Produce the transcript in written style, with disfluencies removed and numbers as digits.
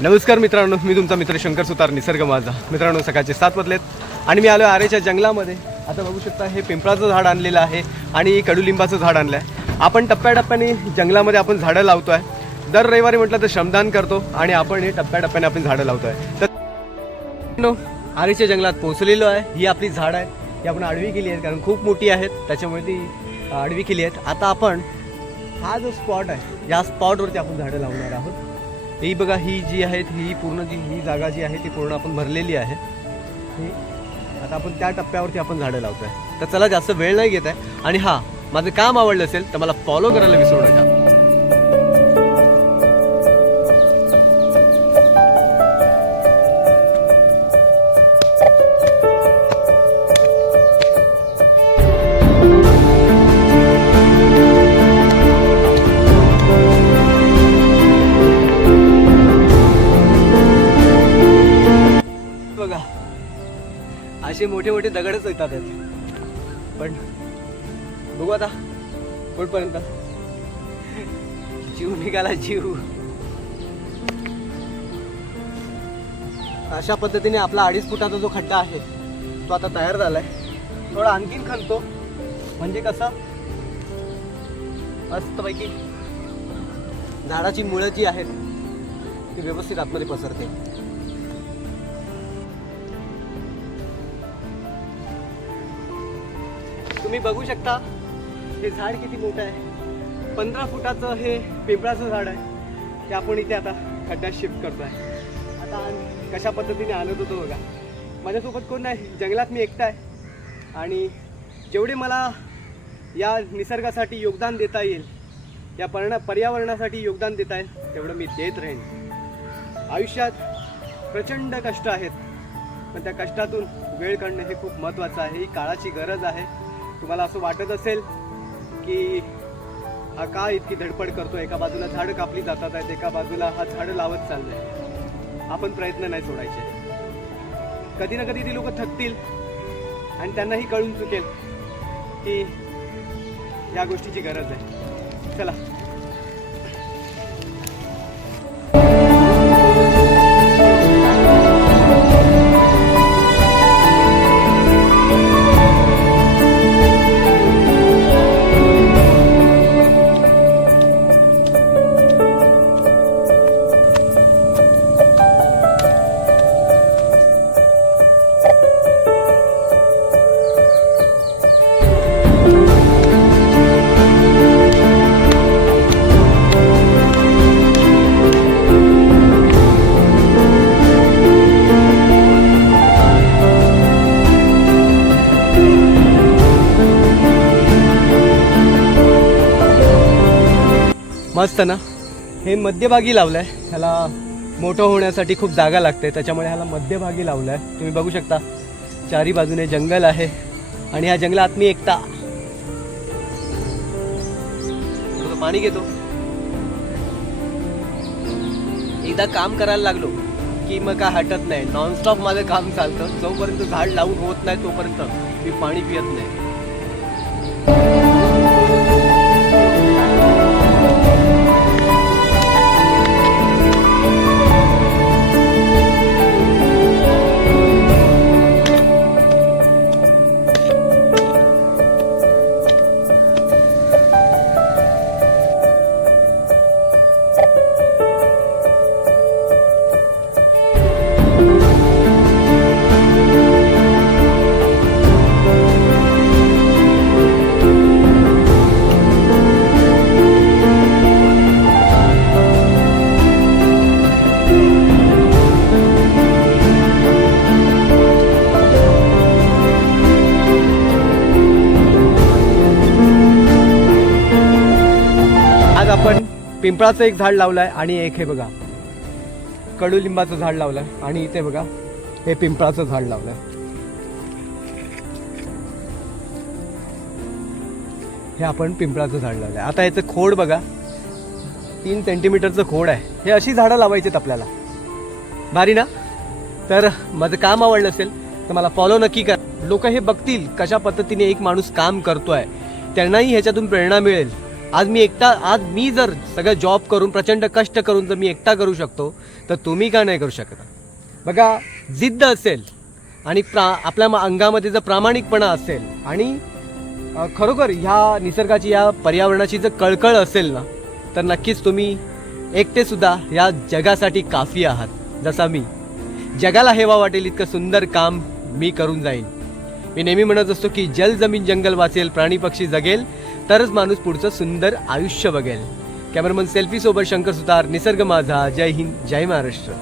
नमस्कार मित्रांनो, मी तुमचा मित्र शंकर सुतार निसर्ग माझा. मित्रांनो, सकाळचे 7 वाजलेत आणि मी आलो आरेच्या जंगलामध्ये. आता बघू शकता हे पिंपळाचं झाड आणलेलं आहे आणि कडुलिंबाचं झाड आणलं आहे. आपण टप्प्याटप्प्याने जंगलामध्ये आपण झाडं लावतो आहे. दर रविवारी म्हटलं तर श्रमदान करतो आणि आपण हे टप्प्याटप्प्याने आपण झाडं लावतो आहे. तर आरेच्या जंगलात पोहोचलेलो आहे. ही आपली झाडं आहेत, ही आपण आडवी केली आहेत कारण खूप मोठी आहेत, त्याच्यामुळे ती आडवी केली आहेत. आता आपण हा जो स्पॉट आहे या स्पॉटवरती आपण झाडं लावणार आहोत. ही बघा, ही जी आहेत ही पूर्ण ही जागा जी आहे ती पूर्ण आपण भरलेली आहे. आता आपण त्या टप्प्यावरती आपण झाडं लावतो आहे. तर चला, जास्त वेळ नाही घेत आहे. आणि हां, माझं काम आवडलं असेल तर मला फॉलो करायला विसरू नका. बघा, असे मोठे मोठे दगडच येतात, पण बघू आता कुठपर्यंत जीव निघाला. जीव अशा पद्धतीने आपला 2.5 फुटाचा जो खड्डा आहे तो आता तयार झालाय. थोडा आणखीन खणतो म्हणजे कसं मस्तपैकी झाडाची मुळं जी आहेत ती व्यवस्थित आतमध्ये पसरते. तुम्ही बघू शकता हे झाड किती मोठं आहे. 15 फुटाचं हे पिंपळाचं झाड आहे. ते आपण इथे आता खड्ड्यात शिफ्ट करतो आहे. आता कशा पद्धतीने आणत होतो बघा. माझ्यासोबत कोण नाही, जंगलात मी एकटा आहे आणि जेवढे मला या निसर्गासाठी योगदान देता येईल, या पर्यावरणासाठी योगदान देता येईल तेवढं मी देत राहीन. आयुष्यात प्रचंड कष्ट आहेत, पण त्या कष्टातून वेळ काढणं हे खूप महत्त्वाचं आहे. ही काळाची गरज आहे. तुम्हाला असं वाटत असेल की हा का इतकी धडपड करतो, एका बाजूला झाडं कापली जातात आहेत, एका बाजूला हा झाडं लावत चाललंय. आपण प्रयत्न नाही सोडायचे. कधी ना कधी ती लोक थकतील आणि त्यांनाही कळून चुकेल की या गोष्टीची गरज आहे. चला, मस्त ना. हे मध्यभागी लावलं आहे. ह्याला मोठं होण्यासाठी खूप जागा लागते, त्याच्यामुळे ह्याला मध्यभागी लावलं आहे. तुम्ही बघू शकता चारी बाजूने जंगल आहे आणि ह्या जंगलात मी एकटा. पाणी घेतो. एकदा काम करायला लागलो की मग काय हटत नाही. नॉनस्टॉप माझं काम चालतं. जोपर्यंत झाड लावून होत नाही तोपर्यंत मी पाणी पियत नाही. आपण पिंपळाचं एक झाड लावलं आहे आणि एक हे बघा कडुलिंबाचं झाड लावलं आहे आणि इथे बघा हे पिंपळाचं झाड लावलं आहे. हे आपण पिंपळाचं झाड लावलं आहे. आता याचं खोड बघा, 3 सेंटीमीटरचं खोड आहे. हे अशी झाडं लावायचीत आपल्याला. भारी ना. तर माझं काम आवडलं असेल तर मला फॉलो नक्की कर. लोक हे बघतील कशा पद्धतीने एक माणूस काम करतोय, त्यांनाही ह्याच्यातून प्रेरणा मिळेल आज मी जर सगळं जॉब करून प्रचंड कष्ट करून जर मी एकटा करू शकतो तर तुम्ही का नाही करू शकता? बघा, जिद्द असेल आणि आपल्या अंगामध्ये जर प्रामाणिकपणा असेल आणि खरोखर ह्या निसर्गाची, या पर्यावरणाची जर कळकळ असेल ना, तर नक्कीच तुम्ही एकटेसुद्धा या जगासाठी काफी आहात. जसा मी जगाला हेवा वाटेल इतकं सुंदर काम मी करून जाईन. मी नेहमी म्हणत असतो की जल जमीन जंगल वाचेल, प्राणी पक्षी जगेल, तरच माणूस पुढचं सुंदर आयुष्य बघेल. कॅमेरामन सेल्फी सोबत शंकर सुतार, निसर्ग माझा. जय हिंद, जय महाराष्ट्र.